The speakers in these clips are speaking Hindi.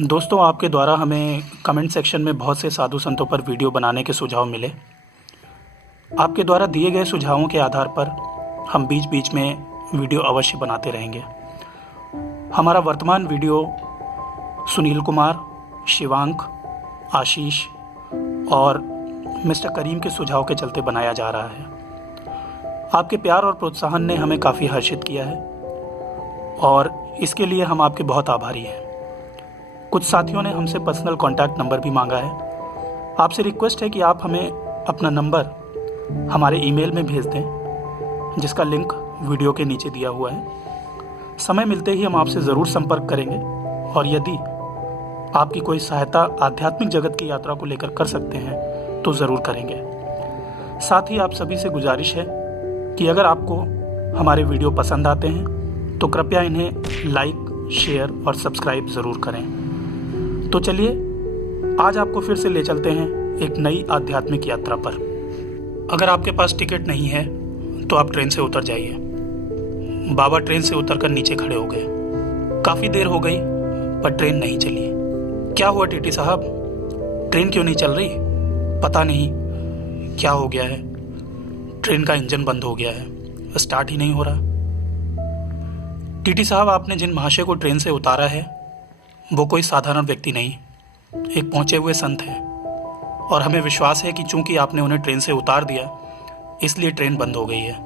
दोस्तों, आपके द्वारा हमें कमेंट सेक्शन में बहुत से साधु संतों पर वीडियो बनाने के सुझाव मिले। आपके द्वारा दिए गए सुझावों के आधार पर हम बीच बीच में वीडियो अवश्य बनाते रहेंगे। हमारा वर्तमान वीडियो सुनील कुमार, शिवांक, आशीष और मिस्टर करीम के सुझाव के चलते बनाया जा रहा है। आपके प्यार और प्रोत्साहन ने हमें काफ़ी हर्षित किया है और इसके लिए हम आपके बहुत आभारी हैं। कुछ साथियों ने हमसे पर्सनल कॉन्टैक्ट नंबर भी मांगा है। आपसे रिक्वेस्ट है कि आप हमें अपना नंबर हमारे ईमेल में भेज दें, जिसका लिंक वीडियो के नीचे दिया हुआ है। समय मिलते ही हम आपसे ज़रूर संपर्क करेंगे और यदि आपकी कोई सहायता आध्यात्मिक जगत की यात्रा को लेकर कर सकते हैं तो ज़रूर करेंगे। साथ ही आप सभी से गुजारिश है कि अगर आपको हमारे वीडियो पसंद आते हैं तो कृपया इन्हें लाइक, शेयर और सब्सक्राइब ज़रूर करें। तो चलिए आज आपको फिर से ले चलते हैं एक नई आध्यात्मिक यात्रा पर। अगर आपके पास टिकट नहीं है तो आप ट्रेन से उतर जाइए। बाबा ट्रेन से उतरकर नीचे खड़े हो गए। काफ़ी देर हो गई पर ट्रेन नहीं चली। क्या हुआ टीटी साहब, ट्रेन क्यों नहीं चल रही? पता नहीं क्या हो गया है, ट्रेन का इंजन बंद हो गया है, स्टार्ट ही नहीं हो रहा। टीटी साहब, आपने जिन महाशय को ट्रेन से उतारा है वो कोई साधारण व्यक्ति नहीं, एक पहुंचे हुए संत हैं और हमें विश्वास है कि चूंकि आपने उन्हें ट्रेन से उतार दिया इसलिए ट्रेन बंद हो गई है।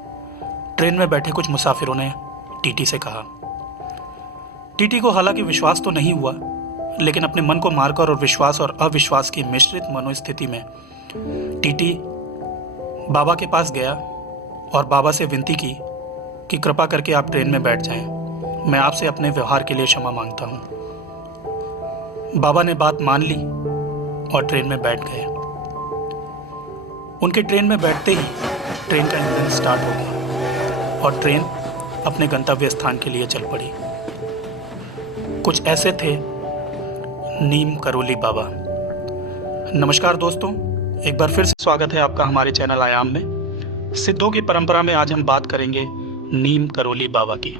ट्रेन में बैठे कुछ मुसाफिरों ने टीटी से कहा। टीटी को हालांकि विश्वास तो नहीं हुआ, लेकिन अपने मन को मारकर और विश्वास और अविश्वास की मिश्रित मनोस्थिति में टीटी बाबा के पास गया और बाबा से विनती की कि कृपा करके आप ट्रेन में बैठ जाएं, मैं आपसे अपने व्यवहार के लिए क्षमा मांगता हूं। बाबा ने बात मान ली और ट्रेन में बैठ गए। उनके ट्रेन में बैठते ही ट्रेन का इंजन स्टार्ट हो गया और ट्रेन अपने गंतव्य स्थान के लिए चल पड़ी। कुछ ऐसे थे नीम करोली बाबा। नमस्कार दोस्तों, एक बार फिर से स्वागत है आपका हमारे चैनल आयाम में। सिद्धों की परंपरा में आज हम बात करेंगे नीम करोली बाबा की।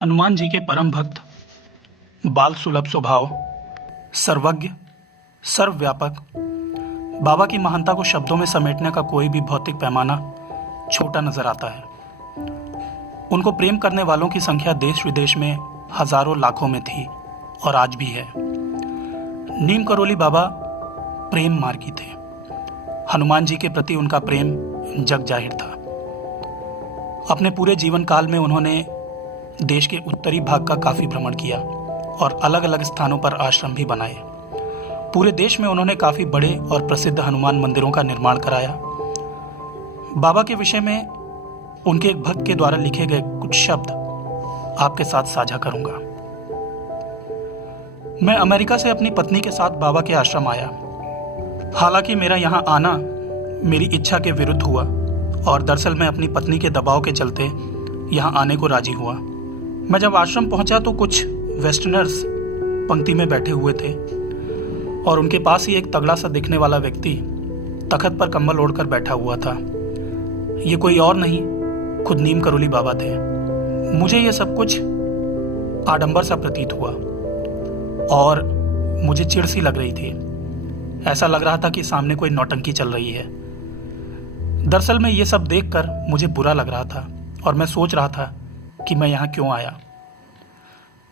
हनुमान जी के परम भक्त, बाल सुलभ स्वभाव, सर्वज्ञ, सर्वव्यापक बाबा की महानता को शब्दों में समेटने का कोई भी भौतिक पैमाना छोटा नजर आता है। उनको प्रेम करने वालों की संख्या देश विदेश में हजारों लाखों में थी और आज भी है। नीम करोली बाबा प्रेम मार्गी थे। हनुमान जी के प्रति उनका प्रेम जग जाहिर था। अपने पूरे जीवन काल में उन्होंने देश के उत्तरी भाग का काफी भ्रमण किया और अलग अलग स्थानों पर आश्रम भी बनाए। पूरे देश में उन्होंने काफी बड़े और प्रसिद्ध हनुमान मंदिरों का निर्माण कराया। बाबा के विषय में उनके एक भक्त के द्वारा लिखे गए कुछ शब्द आपके साथ साझा करूंगा। मैं अमेरिका से अपनी पत्नी के साथ बाबा के आश्रम आया। हालांकि मेरा यहाँ आना मेरी इच्छा के विरुद्ध हुआ और दरअसल मैं अपनी पत्नी के दबाव के चलते यहाँ आने को राजी हुआ। मैं जब आश्रम पहुंचा तो कुछ वेस्टर्नर्स पंक्ति में बैठे हुए थे और उनके पास ही एक तगड़ा सा दिखने वाला व्यक्ति तखत पर कंबल ओढ़कर बैठा हुआ था। ये कोई और नहीं, खुद नीम करोली बाबा थे। मुझे ये सब कुछ आडंबर सा प्रतीत हुआ और मुझे चिढ़ सी लग रही थी। ऐसा लग रहा था कि सामने कोई नौटंकी चल रही है। दरअसल में ये सब देखकर मुझे बुरा लग रहा था और मैं सोच रहा था कि मैं यहाँ क्यों आया।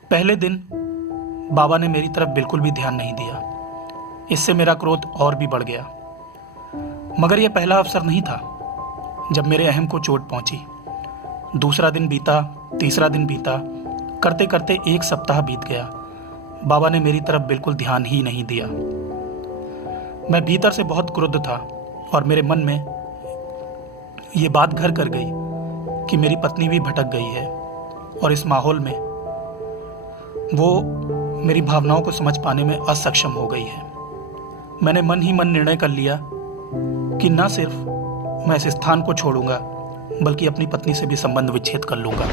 पहले दिन बाबा ने मेरी तरफ बिल्कुल भी ध्यान नहीं दिया। इससे मेरा क्रोध और भी बढ़ गया। मगर यह पहला अवसर नहीं था जब मेरे अहम को चोट पहुंची। दूसरा दिन बीता, तीसरा दिन बीता करते करते 1 सप्ताह बीत गया। बाबा ने मेरी तरफ बिल्कुल ध्यान ही नहीं दिया। मैं भीतर से बहुत क्रुद्ध था और मेरे मन में ये बात घर कर गई कि मेरी पत्नी भी भटक गई है और इस माहौल में वो मेरी भावनाओं को समझ पाने में असक्षम हो गई है। मैंने मन ही मन निर्णय कर लिया कि न सिर्फ मैं इस स्थान को छोड़ूंगा बल्कि अपनी पत्नी से भी संबंध विच्छेद कर लूंगा।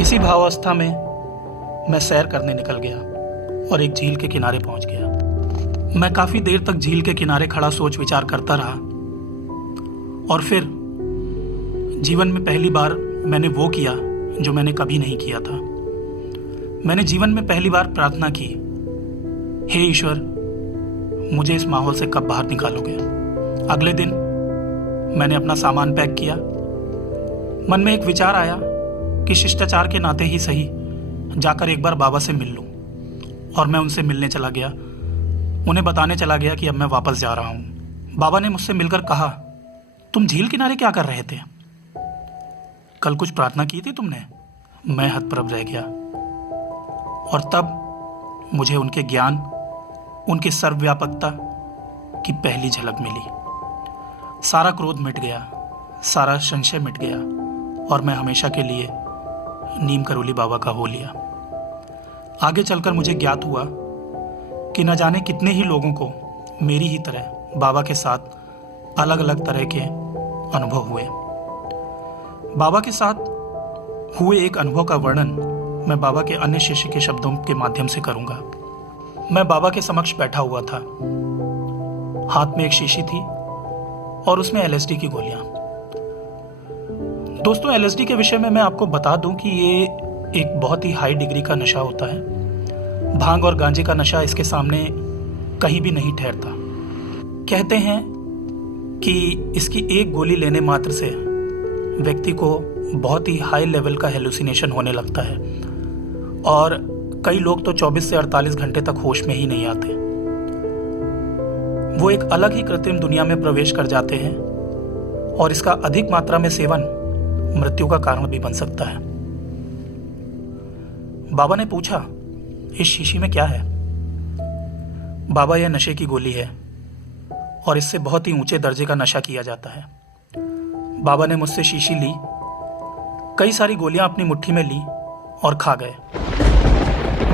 इसी भावावस्था में मैं सैर करने निकल गया और एक झील के किनारे पहुंच गया। मैं काफी देर तक झील के किनारे खड़ा सोच विचार करता रहा और फिर जीवन में पहली बार मैंने वो किया जो मैंने कभी नहीं किया था। मैंने जीवन में पहली बार प्रार्थना की, हे ईश्वर, मुझे इस माहौल से कब बाहर निकालोगे। अगले दिन मैंने अपना सामान पैक किया। मन में एक विचार आया कि शिष्टाचार के नाते ही सही जाकर एक बार बाबा से मिल लूं, और मैं उनसे मिलने चला गया। उन्हें बताने चला गया कि अब मैं वापस जा रहा हूं। बाबा ने मुझसे मिलकर कहा, तुम झील किनारे क्या कर रहे थे? कल कुछ प्रार्थना की थी तुमने? मैं हतप्रभ रह गया और तब मुझे उनके ज्ञान, उनकी सर्वव्यापकता की पहली झलक मिली। सारा क्रोध मिट गया, सारा संशय मिट गया और मैं हमेशा के लिए नीम करोली बाबा का हो लिया। आगे चलकर मुझे ज्ञात हुआ कि न जाने कितने ही लोगों को मेरी ही तरह बाबा के साथ अलग अलग तरह के अनुभव हुए। बाबा के साथ हुए एक अनुभव का वर्णन मैं बाबा के अन्य शिष्य के शब्दों के माध्यम से करूंगा। मैं बाबा के समक्ष बैठा हुआ था। हाथ में एक शीशी थी और उसमें LSD की गोलियां। दोस्तों, LSD के विषय में मैं आपको बता दूं कि ये एक बहुत ही हाई डिग्री का नशा होता है। भांग और गांजे का नशा इसके सामने कहीं भी नहीं ठहरता। कहते हैं कि इसकी एक गोली लेने मात्र से व्यक्ति को बहुत ही हाई लेवल का हेलुसिनेशन होने लगता है और कई लोग तो 24 से 48 घंटे तक होश में ही नहीं आते। वो एक अलग ही कृत्रिम दुनिया में प्रवेश कर जाते हैं और इसका अधिक मात्रा में सेवन मृत्यु का कारण भी बन सकता है। बाबा ने पूछा, इस शीशी में क्या है? बाबा, यह नशे की गोली है और इससे बहुत ही ऊंचे दर्जे का नशा किया जाता है। बाबा ने मुझसे शीशी ली, कई सारी गोलियां अपनी मुट्ठी में ली और खा गए।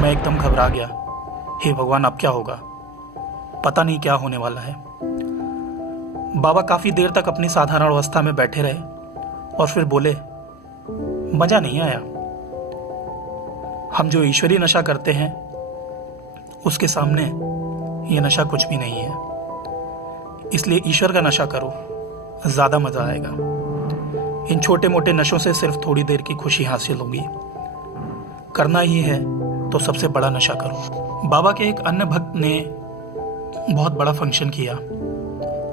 मैं एकदम घबरा गया। हे भगवान, अब क्या होगा? पता नहीं क्या होने वाला है। बाबा काफी देर तक अपनी साधारण अवस्था में बैठे रहे और फिर बोले, मजा नहीं आया। हम जो ईश्वरीय नशा करते हैं उसके सामने ये नशा कुछ भी नहीं है। इसलिए ईश्वर का नशा करो, ज्यादा मजा आएगा। इन छोटे मोटे नशों से सिर्फ थोड़ी देर की खुशी हासिल होगी। करना ही है तो सबसे बड़ा नशा करो। बाबा के एक अन्य भक्त ने बहुत बड़ा फंक्शन किया।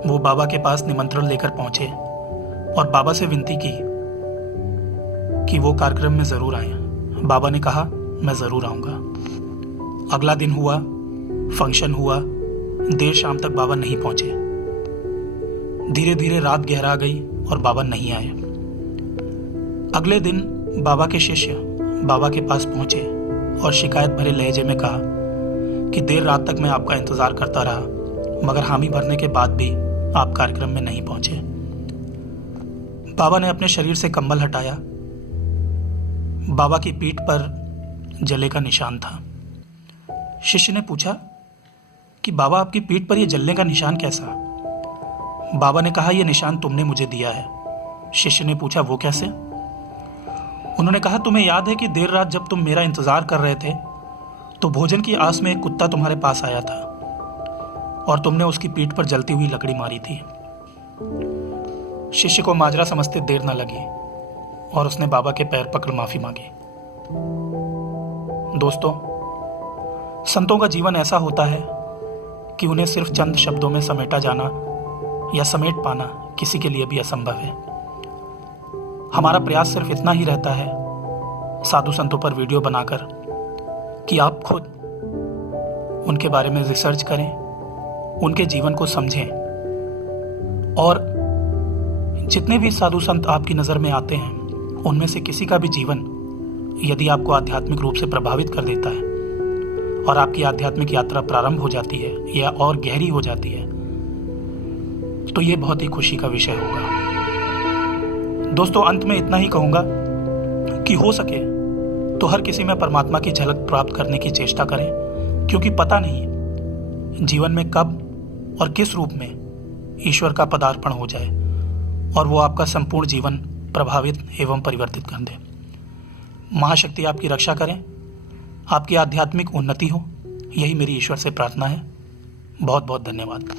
वो बाबा के पास निमंत्रण लेकर पहुंचे और बाबा से विनती की कि वो कार्यक्रम में जरूर आए। बाबा ने कहा, मैं जरूर आऊंगा। अगला दिन हुआ, फंक्शन हुआ। देर शाम तक बाबा नहीं पहुंचे। धीरे धीरे रात गहरा गई और बाबा नहीं आए। अगले दिन बाबा के शिष्य बाबा के पास पहुंचे और शिकायत भरे लहजे में कहा कि देर रात तक मैं आपका इंतजार करता रहा, मगर हामी भरने के बाद भी आप कार्यक्रम में नहीं पहुंचे। बाबा ने अपने शरीर से कंबल हटाया। बाबा की पीठ पर जले का निशान था। शिष्य ने पूछा कि बाबा, आपकी पीठ पर यह जलने का निशान कैसा? बाबा ने कहा, यह निशान तुमने मुझे दिया है। शिष्य ने पूछा, वो कैसे? उन्होंने कहा, तुम्हें याद है कि देर रात जब तुम मेरा इंतजार कर रहे थे तो भोजन की आस में एक कुत्ता तुम्हारे पास आया था और तुमने उसकी पीठ पर जलती हुई लकड़ी मारी थी। शिष्य को माजरा समझते देर न लगी और उसने बाबा के पैर पकड़ माफी मांगी। दोस्तों, संतों का जीवन ऐसा होता है कि उन्हें सिर्फ चंद शब्दों में समेटा जाना या समेट पाना किसी के लिए भी असंभव है। हमारा प्रयास सिर्फ इतना ही रहता है, साधु संतों पर वीडियो बनाकर, कि आप खुद उनके बारे में रिसर्च करें, उनके जीवन को समझें और जितने भी साधु संत आपकी नज़र में आते हैं उनमें से किसी का भी जीवन यदि आपको आध्यात्मिक रूप से प्रभावित कर देता है और आपकी आध्यात्मिक यात्रा प्रारंभ हो जाती है या और गहरी हो जाती है, तो ये बहुत ही खुशी का विषय होगा। दोस्तों, अंत में इतना ही कहूँगा कि हो सके तो हर किसी में परमात्मा की झलक प्राप्त करने की चेष्टा करें, क्योंकि पता नहीं जीवन में कब और किस रूप में ईश्वर का पदार्पण हो जाए और वो आपका संपूर्ण जीवन प्रभावित एवं परिवर्तित कर दे। महाशक्ति आपकी रक्षा करें, आपकी आध्यात्मिक उन्नति हो, यही मेरी ईश्वर से प्रार्थना है। बहुत बहुत धन्यवाद।